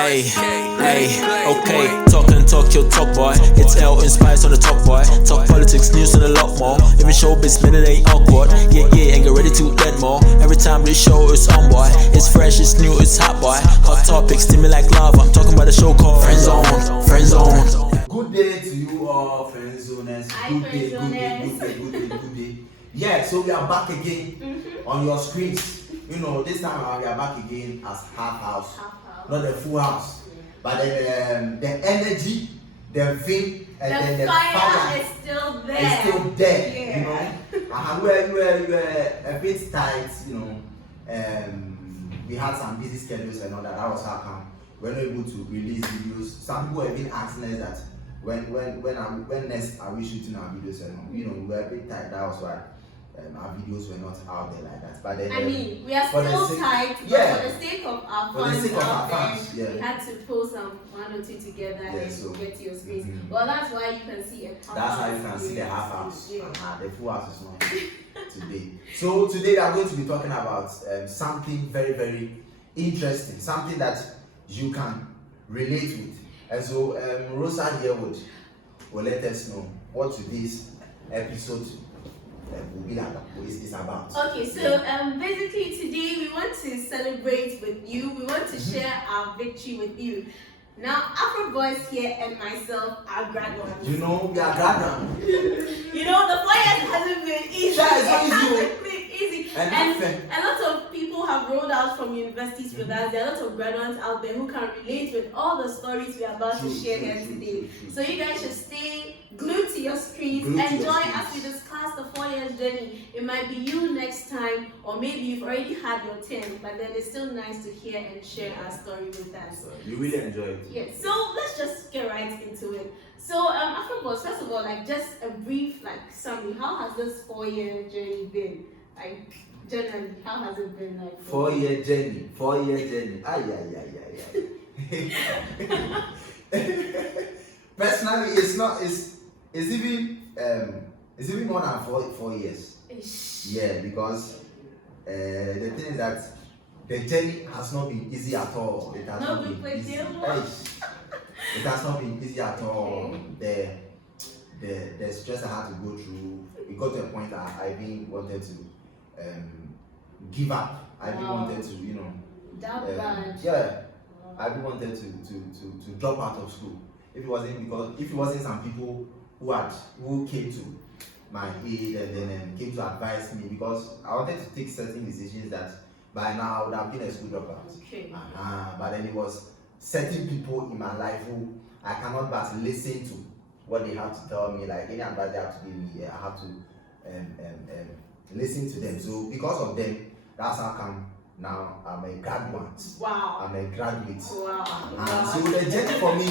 Hey, okay, talk your talk, boy. It's L inspires on the top, boy. Talk politics, news, and a lot more. Even showbiz, man, it ain't awkward. Yeah, and get ready to learn more. Every time this show is on, boy. It's fresh, it's new, it's hot, boy. Hot topics, steamy like lava. I'm talking about the show called Friendzone. Good day to you all, Friendzoners. Good day. Yeah, so we are back again on your screens. You know, this time around we are back again as half house. Not the full house, but then the energy, the vim, and the fire is still there. It's still there, yeah. You know. And we're a bit tight, you know. We had some busy schedules and all that. That was how come we're not able to release videos. Some people have been asking us that when next are we shooting our videos and all. You know, we're a bit tight. That was why. Our videos were not out there like that, but then we are still tight, but for the sake of our fans, we had to post some one or two together and so, get to your screens. Well, that's why you can see a half house. That's how you can see the half house. The full house is not today. So today we are going to be talking about something very, very interesting, something that you can relate with. And so Rosa here will let us know what today's episode will be like, is about. Okay, so basically today we want to celebrate with you. We want to share our victory with you. Now, Afro Boys here and myself are graduates. You know, we are graduates. You know, the 4 years hasn't been easy. Yeah, it's not easy. And a lot of people have rolled out from universities with us. There are a lot of graduates out there who can relate with all the stories we are about to share here today. So you guys should stay glued to your screens and join as we discuss the 4 years journey. It might be you next time, or maybe you've already had your 10, but then it's still nice to hear and share our story with us. You really enjoy it. Yes. So let's just get right into it. So Afro Boys, first of all, like just a brief summary. How has this 4-year journey been? Like generally, how has it been like? 4-year journey. 4-year journey. Personally, it's not. It's even more than 4 years. Yeah, because the thing is that the journey has not been easy at all. It has not been easy. It has not been easy at all. The stress I had to go through. It got to a point that I even wanted to give up. I even wanted to, you know. I even wanted to drop out of school. If it wasn't some people who came to my aid and then came to advise me, because I wanted to take certain decisions that by now I would have been a school dropout. Okay. But then it was certain people in my life who I cannot but listen to what they have to tell me. Like any advice they have to give me, I have to listen to them. So because of them, that's how come now I'm a graduate. Wow. I'm a graduate. Wow. So the journey for me,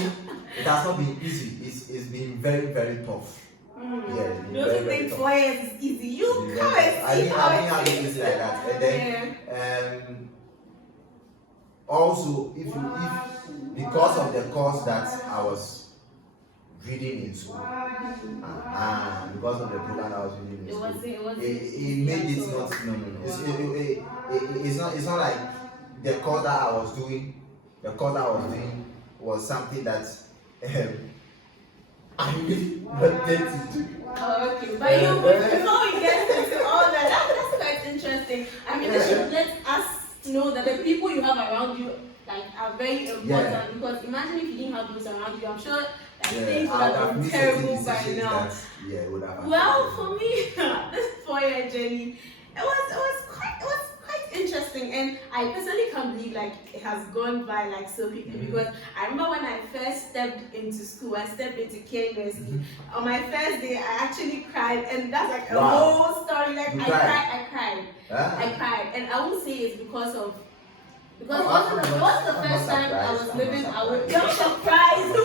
it has not been easy. It's been very, very tough. Yeah, don't think 4 years is easy. You come and see I didn't have it easy like that. And then also if because of the course that I was reading in school, because of the program I was reading in school, it made it not. It's not like the course that I was doing. The course that I was doing was something that I really wanted to do. Okay, but before we get into all that's quite interesting. I mean, this should let us know that the people you have around you are very important. Because imagine if you didn't have those around you, I'm sure things would have been terrible by now. Would have. Well, for me, this 4-year journey, it was quite interesting, and I personally can't believe it has gone by so quickly. Because I remember when I first stepped into school, I stepped into K University. On my first day, I actually cried, and that's a whole story. I cried, and I won't say it's because it wasn't the first time I was living. You're surprised.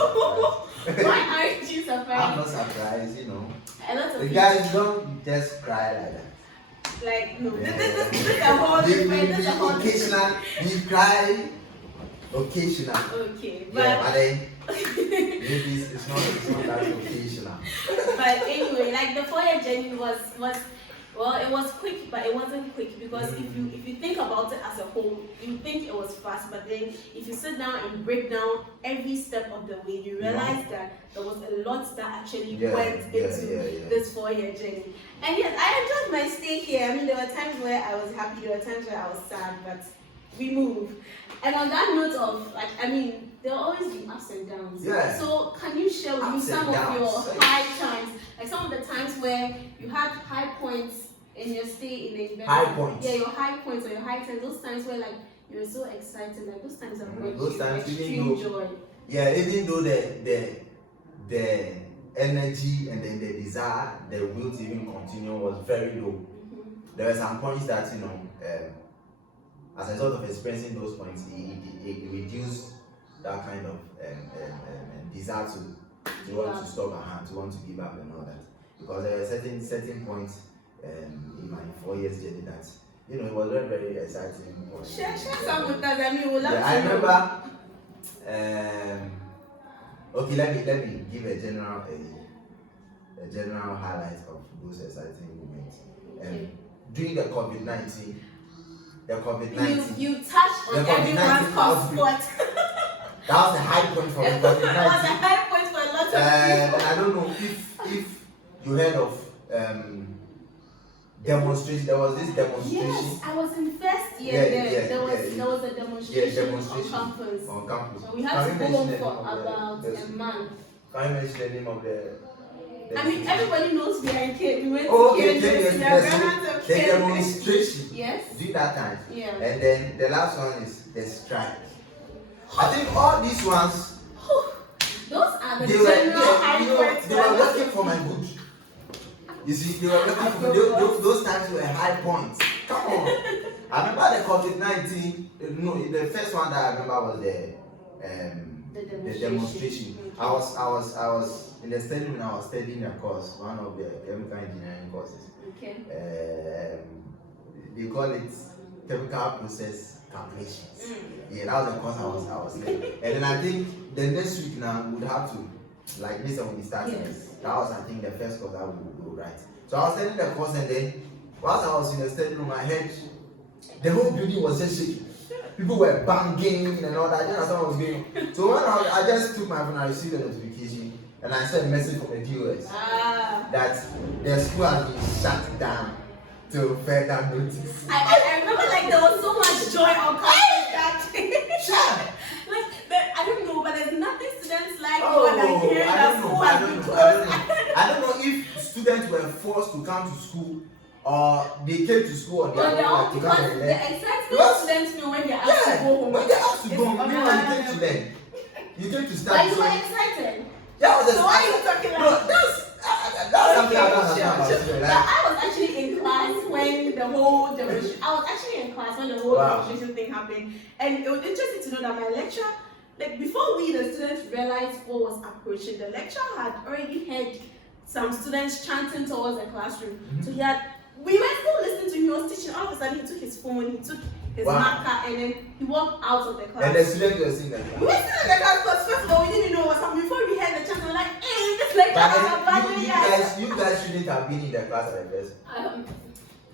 Why aren't you surprised? I'm not surprised, you know. A lot of the guys don't just cry like that. No, this is a whole different. Occasional, we cry occasional. Okay, but then maybe it's not that occasional. But anyway, the 4-year journey was Well, it was quick, but it wasn't quick because if you think about it as a whole, you think it was fast, but then if you sit down and break down every step of the way, you realize that there was a lot that actually went into this 4-year journey. And yes, I enjoyed my stay here. I mean, there were times where I was happy, there were times where I was sad, but we move. And on that note of, like, I mean, there'll always be ups and downs. Yeah. So can you share with me some of your high times, like some of the times where you had high points in your stay in the university? High points. Yeah, your high points or your high times. Those times where like you were so excited, like those times have brought those you times, extreme joy. Yeah, even though the energy and then the desire, the will to even continue was very low. There were some points that as a result of experiencing those points, it reduced that kind of desire to want to stop to want to give up and all that. Because there were certain points in my 4 years journey that it was very, very exciting. Share some with us. I mean, we'll love to I know. remember. Okay, let me give a general highlight of those exciting moments. During the COVID-19. You touched on everyone's hot spot. That was a high point for me. That was a high point for a lot of people. And I don't know if you heard of demonstration. There was this demonstration. Yes, I was in first year there. There was a demonstration on campus. So we had to go for about a month. Can you mention the name of the I mean, everybody knows we are in Cape. We went to okay, Cape. the demonstration. Yes. During that time. Yeah. And then the last one is the strike. I think all these ones. Those are the general high points. They were working for my good. You see, they were working for me. Those times were high points. Come on. I remember the COVID-19. No, the first one that I remember was the demonstration. I was in the study when I was studying a course, one of the chemical engineering courses. Okay. They call it chemical process calculations. Yeah, that was the course I was studying. And then I think the next week now we would have to, like this when we started. Yes. That was, I think, the first course I would write. So I was studying the course, and then whilst I was in the study room, I heard the whole building was just shaking. People were banging and all that. I didn't understand what was going on. So when I just took my phone, I received a notification, and I saw a message from the DOS that the school has been shut down till further notice. I remember like there was so much joy on campus that day. Sure. I don't know, but there's nothing students like more than hearing that school has been closed. I don't know if students were forced to come to school or they came to school on their own to come and learn. The excitement students know when they're asked to go home. When they're asked to go home, you came to learn. You came to start. But you were excited. Yeah, I was so why are you talking about? No, that's something I don't understand about. I was actually in class when the whole demonstration. I was actually in class when the whole demonstration thing happened, and it was interesting to know that my lecturer, like before we the students realized what was approaching, the lecturer had already heard some students chanting towards the classroom. So we were still listening to him. He was teaching. All of a sudden, he took his phone, he took his marker, and then he walked out of the class. And the students were singing that. We were still in the class because first of all, we didn't know what was happening. Before we heard the chant, we were like, "Hey, this lecturer!" You guys shouldn't have been in the class at first.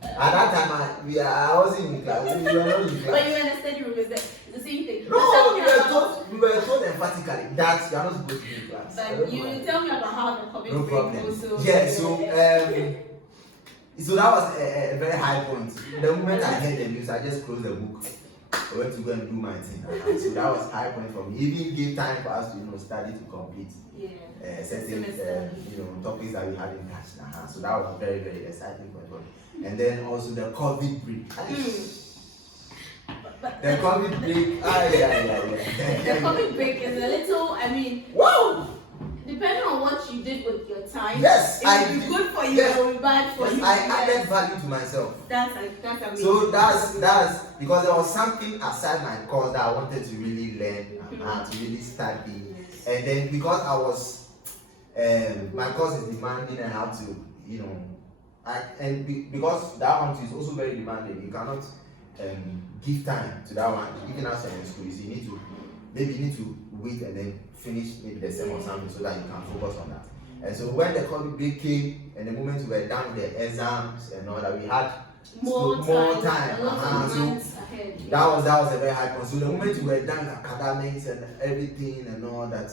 At that time, I wasn't in class. We were not in class. But you were in the study room. It's the same thing. No, we were told emphatically that you are not supposed to be in class. But you will tell me about how the COVID no problem. also. Yeah, so that was a very high point. The moment I heard the news, I just closed the book. I went to go and do my thing. So that was high point for me. It even gave time for us to study to complete certain topics that we hadn't touched. So that was a very, very exciting point for me. And then also the COVID break. The COVID break. The COVID break is a little, wow! Depending on what you did with your time, yes, it will be good for you, it will be bad for you. I added value to myself. That's amazing. So that's because there was something aside my course that I wanted to really learn and to really study. And then because I was, my course is demanding and I have to, because that one is also very demanding, you cannot give time to that one. Even as you're in school, you need to wait and then finish maybe the same or something so that you can focus on that. And so when the COVID break came, and the moment we were done with the exams and all that, we had more time. So that was a very hard point. So the moment we were done with academics and everything and all that,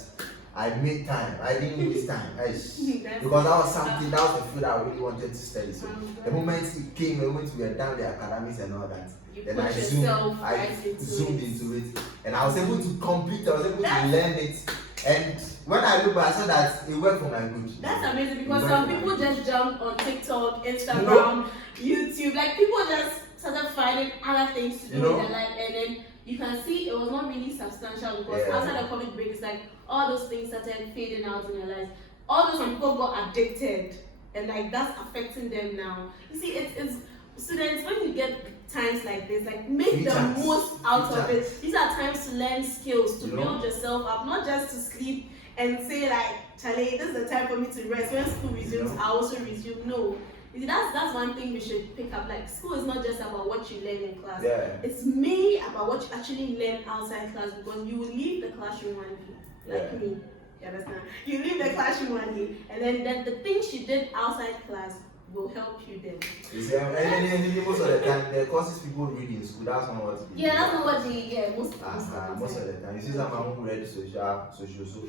I made time. I didn't waste time. Because that was something, that was the field I really wanted to study. So the moment it came, the moment we were done with the academics and all that, then I zoomed into it. And I was able to complete, I was able to learn it. And when I look back, I saw that it worked for my good. That's amazing, because some people just jump on TikTok, Instagram, YouTube. Like, people just started finding other things to do in their life, and then you can see it was not really substantial, because after the COVID break, it's like all those things started fading out in their lives. All those people got addicted, and like that's affecting them now. You see, it's students, when you get times like this, like, make the most out of it. These are times to learn skills, to build yourself up, not just to sleep and say like, Charlie, this is the time for me to rest. When school resumes, I also resume. No. That's one thing we should pick up. Like, school is not just about what you learn in class. It's mainly about what you actually learn outside class, because you will leave the classroom one day, like me. You understand? You leave the classroom one day, and then the things you did outside class will help you then. You see, and most of the time, the courses people read in school, that's not what they that's not what they, most of the time. You see someone who read social, so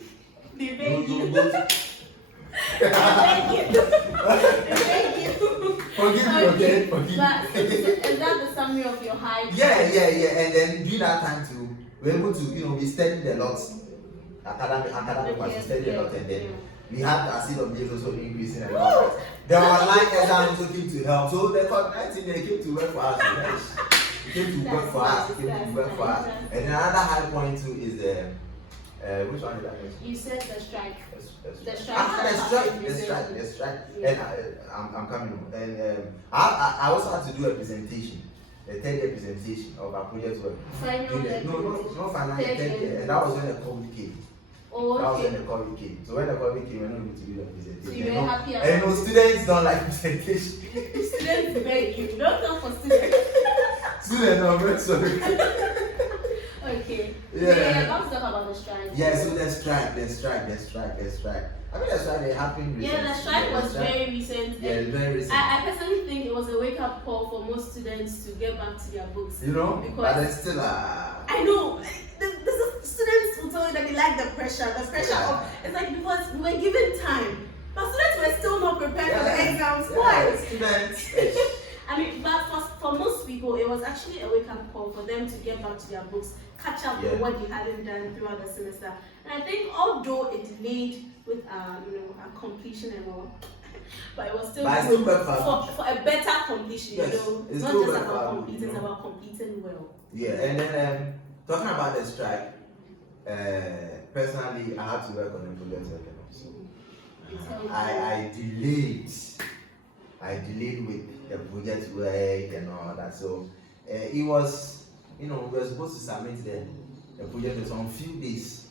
they beg you. Forgive me, okay? Forgive me. But is that the summary of your high? Yeah. And then during that time too, we were able to, we studied a lot. Academic was studied a lot, and then we had the acid of Jesus also increasing and all that. There were online exams also came to help. So the COVID-19, they came to work for us. It came to work for us. And another high point too is the which one did I mention? You said the strike. The strike. And I'm coming home. And I also had to do a presentation, a 10-day presentation of our project work. No, final 10-day. And that was when the COVID came. That was when the COVID came. So when the COVID came, we were not able to do the presentation. So you were happy about it. And students don't like presentation. Students beg you. Don't come for students. Students, no, I'm very sorry. Okay. Let's talk about the strike. So the strike. I mean, the strike, they happened recently. The strike was very recent. Very recent. I personally think it was a wake-up call for most students to get back to their books. Because but there's still I know. Students will tell you that they like the pressure of, it's like, because we were given time, but students were still not prepared for the exams. Why? Students. I mean, but for most people, it was actually a wake-up call for them to get back to their books, catch up with what they hadn't done throughout the semester. And I think although it delayed with a completion and all, but it was still good for a better completion. It's not just about completing, it's about completing well. And then talking about the strike, personally, I had to work on the project work also. I delayed with the project work and all that. So it was, we were supposed to submit the project with some few days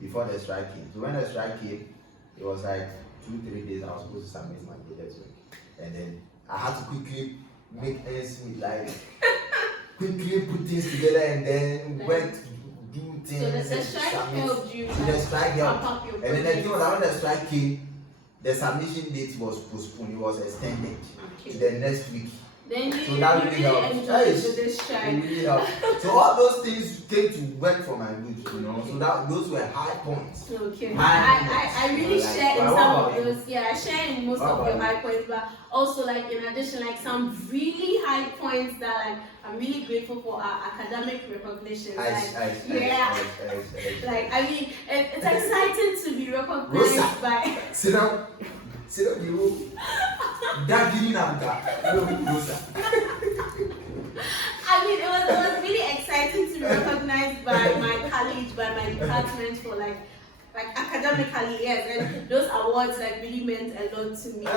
before the strike came. So when the strike came, it was like 2-3 days I was supposed to submit my project work. And then I had to quickly make ends meet, like quickly put things together and then went to do things. So the strike helped you. So the strike helped. And then the thing was that when the strike came, the submission date was postponed, it was extended to the next week. So that really helped. It really helped. So all those things came to work for my good, So those were high points. Okay. I really share in some of those. Yeah, I share in most of your high points, but also like in addition, like some really high points that like I'm really grateful for our academic recognition. Like I mean, it's exciting to be recognized by. Sit down, you. I mean, it was really exciting to be recognized by my college, by my department for like academically, and those awards like really meant a lot to me. And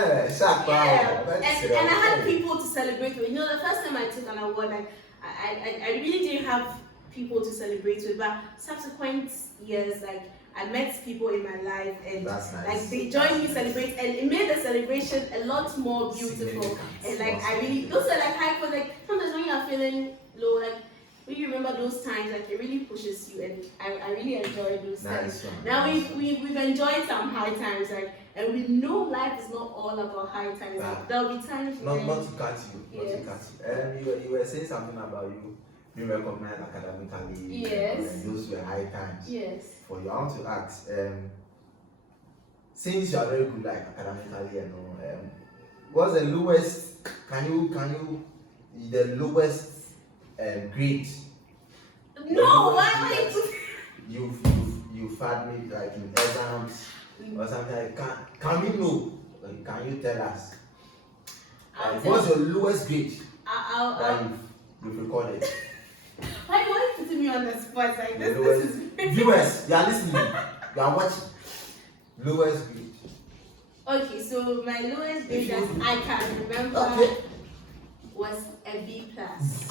I had people to celebrate with. The first time I took an award, like I really didn't have people to celebrate with, but subsequent years, like I met people in my life, and like they joined me celebrate, and it made the celebration a lot more beautiful. And like I really, those are like high points. Like sometimes when you are feeling low, like you remember those times, like it really pushes you, and I really enjoy those times. Nice one. Now we've enjoyed some high times, like, and we know life is not all about high times. Like, there'll be times not when to cut you, not to cut you. You were saying something about you being recognized academically. Yes. And those were high times. yes. For you, I want to ask, since you are very good like academically and all, what's the lowest? Can you the lowest grade? No, why? You've had maybe like in exams or something. Like, can we know? Can you tell us? What's your lowest grade that you've recorded? Why are you putting me on the spot like this? Lowest, This is viewers, you are listening. You are watching. Lowest grade. okay. So my lowest grade that I can remember was a B plus.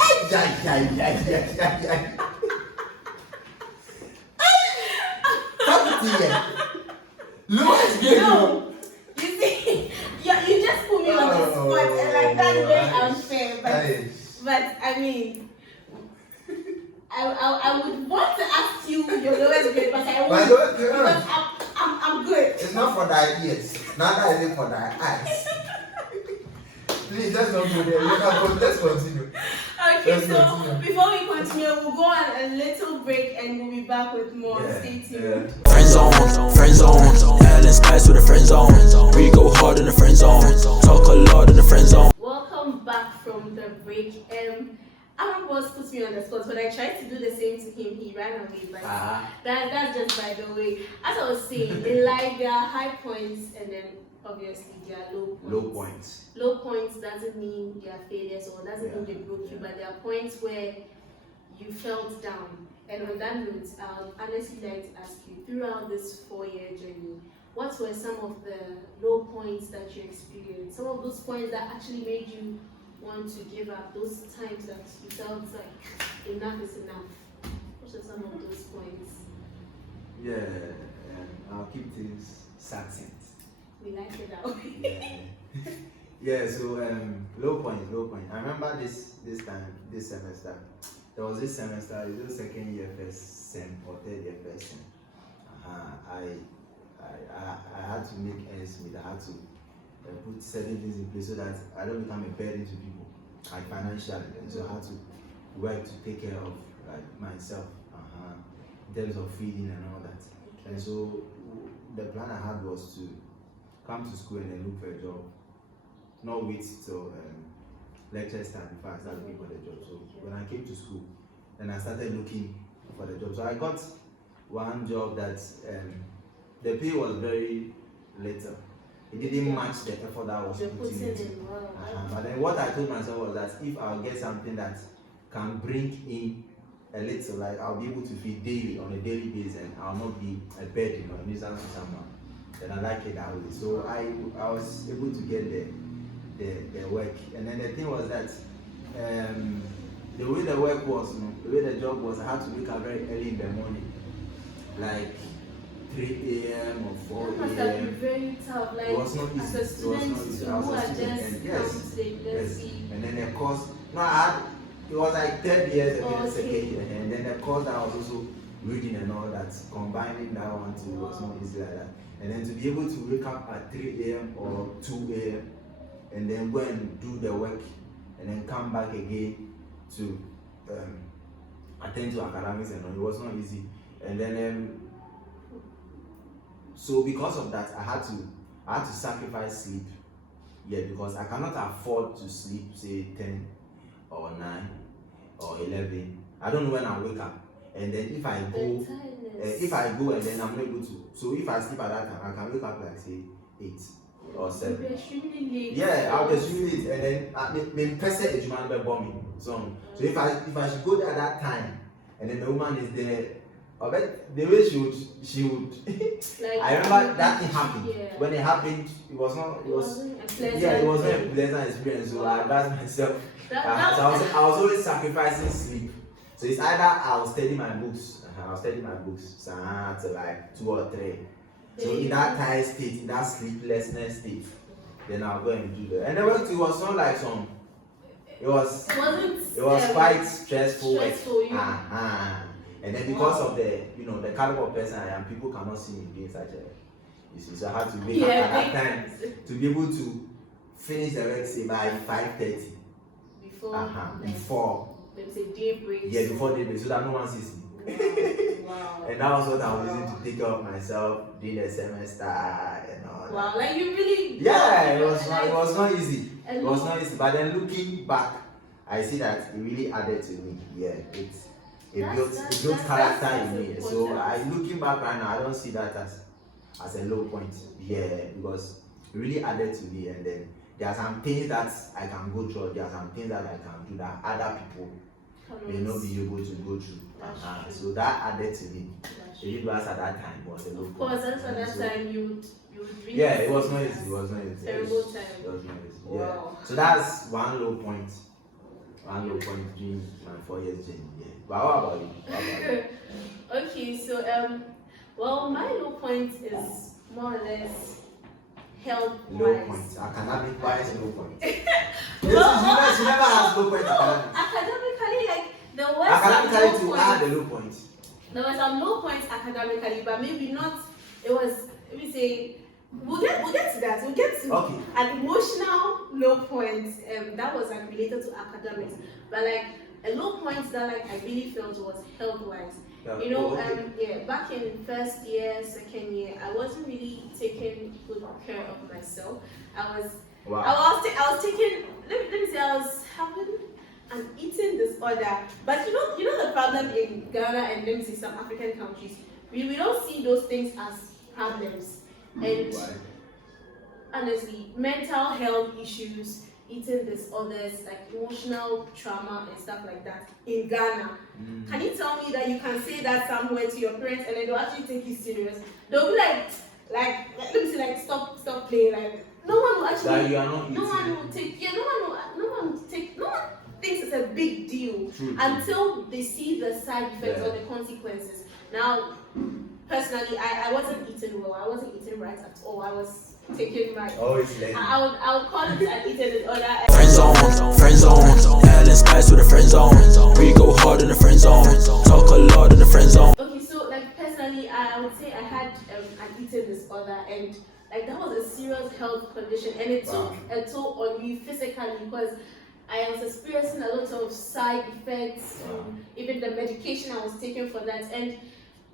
Lowest grade. No, you see, you just put me on the spot, and like that's very unfair. But I mean, I would want to ask you your lowest grade, but I won't because I'm good. It's not for thy ears, neither is it for thy eyes. Please, let's not go there. Let's continue. Okay, so before we continue, we'll go on a little break and we'll be back with more. Stay tuned. Friendzone, Hell and Spice with a friendzone. We go hard in the friendzone, talk a lot in the friendzone. Welcome back from the break. Our boss puts me on the spot, but I tried to do the same to him. He ran away, but that's just by the way. As I was saying, in life there are high points and then obviously there are low points. Low points. Low points doesn't mean they are failures or doesn't mean they broke you, but there are points where you felt down. And on that note, I would honestly like to ask you, throughout this 4-year journey, what were some of the low points that you experienced? Some of those points that actually made you want to give up, those times that you felt like enough is enough. What are some of those points? Yeah, I'll keep things succinct. We like it that way. Yeah, so low point. I remember this semester. There was this semester, it was second year first sem or third year first sem. I had to make ends meet. I had to put certain things in place so that I don't become a burden to people, like financially. And so I had to work to take care of like myself, in terms of feeding and all that. And so the plan I had was to come to school and then look for a job, not wait till lecture start before I start looking for the job. So when I came to school, then I started looking for the job. So I got one job that the pay was very little. It didn't match the effort that I was putting in. But then what I told myself was that if I'll get something that can bring in a little, like I'll be able to feed daily on a daily basis and I'll not be a burden or a nuisance to someone, then I like it that way. So I was able to get the work. And then the thing was that the way the work was, the way the job was, I had to wake up very early in the morning, like 3 a.m. or 4 a.m. That must have been very tough. Like, it was not easy. as a student, Yes. And then the course, it was like 10 years again, second year. And then the course that I was also reading and all that, combining that one too was not easy like that. And then to be able to wake up at 3 a.m. or 2 a.m. and then go and do the work and then come back again to attend to academics and all, it was not easy. And then so because of that, I had to sacrifice sleep. Yeah, because I cannot afford to sleep, say 10 or 9 or 11. I don't know when I wake up. And then if I go and then I'm not able to. So if I sleep at that time, I can wake up like say 8 or 7. You'll be extremely late. Yeah, I'll be extremely late. And then maybe person is man be bombing. So if I should go there at that time and then the woman is there, I bet the way she would Like, I remember that thing happened. Yeah. When it happened, it wasn't a pleasant experience. So I advised myself. So I was always sacrificing sleep. So it's either I'll study my books, so till like 2 or 3. So in that tired state, in that sleeplessness state, then I'll go and do that. And the work too was not like some it was quite stressful. And then because of the the caliber of person I am, people cannot see me being such a so I had to wake up at that time to be able to finish the work say by 5:30. Before daybreak. Yeah, before daybreak, so that no one sees me. Wow. And that was what I was using to take care of myself during the semester and all. Wow, like you really. Yeah, it was not easy. It was not easy. But then looking back, I see that it really added to me. Yeah, it built character in me. So looking back right now, I don't see that as a low point. Yeah, because it really added to me. And then there are some things that I can go through. There are some things that I can do that other people may not be able to go through. So that added to me. It was at that time was a low point. Of course, at that time you really. Yeah, it was not easy. It was not easy. Terrible time. It was not easy. Wow. Yeah. So that's one low point. One low point during my 4 years journey. Yeah. But what about you? Okay, so well, my low point is more or less health. Low point. Academic wise, low point. You never have low point. Academically, like there was academically some to low add points. the low point. There were some low points academically, but maybe not. It was, let me say, we'll get to that. We'll get to an emotional low point that was related to academics, but like a low point that like I really felt was health-wise. Yeah. Back in first year, second year, I wasn't really taking good care of myself. I was taking. Let me say, I was having an eating disorder. But you know the problem in Ghana and let me say some African countries, we don't see those things as problems. And honestly, mental health issues, eating disorders, like emotional trauma and stuff like that in Ghana. Can you tell me that you can say that somewhere to your parents and they'll actually take you serious? They'll be like let me say, like stop playing. Like no one will actually. That you are not no one will take. Yeah, no one thinks it's a big deal until they see the side effects or the consequences. Now, personally, I wasn't eating well. I wasn't eating right at all. I was taking my. Always late. I would call it an eating disorder. Friendzone, Alan Spice with a friendzone. We go hard in the friendzone, talk a lot in the friendzone. Okay, so like personally, I would say I had an eating disorder, and like that was a serious health condition, and it took a toll on me physically because I was experiencing a lot of side effects, even the medication I was taking for that. And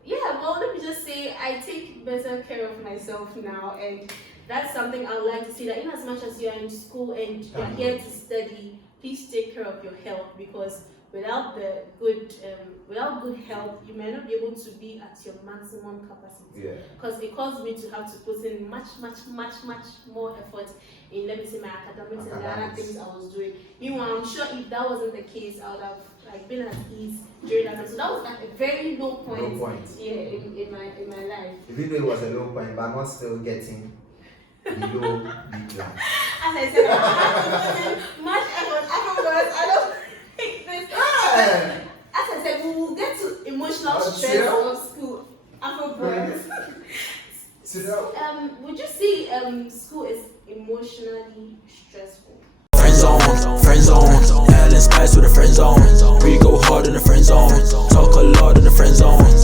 yeah, well, let me just say I take better care of myself now, and that's something I would like to see, that in as much as you're in school and you're here to study, please take care of your health, because without good health, you may not be able to be at your maximum capacity. Because it caused me to have to put in much more effort in, let me say, my academics and the other things I was doing. Meanwhile, I'm sure if that wasn't the case, I would have like been at ease during that time. So that was like a very low point. In my life. Even though it was a low point, but I'm not still getting below B class. As I said, I much effort. I don't think this. As I said, we will get to emotional stress of school. Would you say school is emotionally stressful? Friendzone, Alan Spice with a friendzone. We go hard in the friendzone, talk a lot in the friendzone.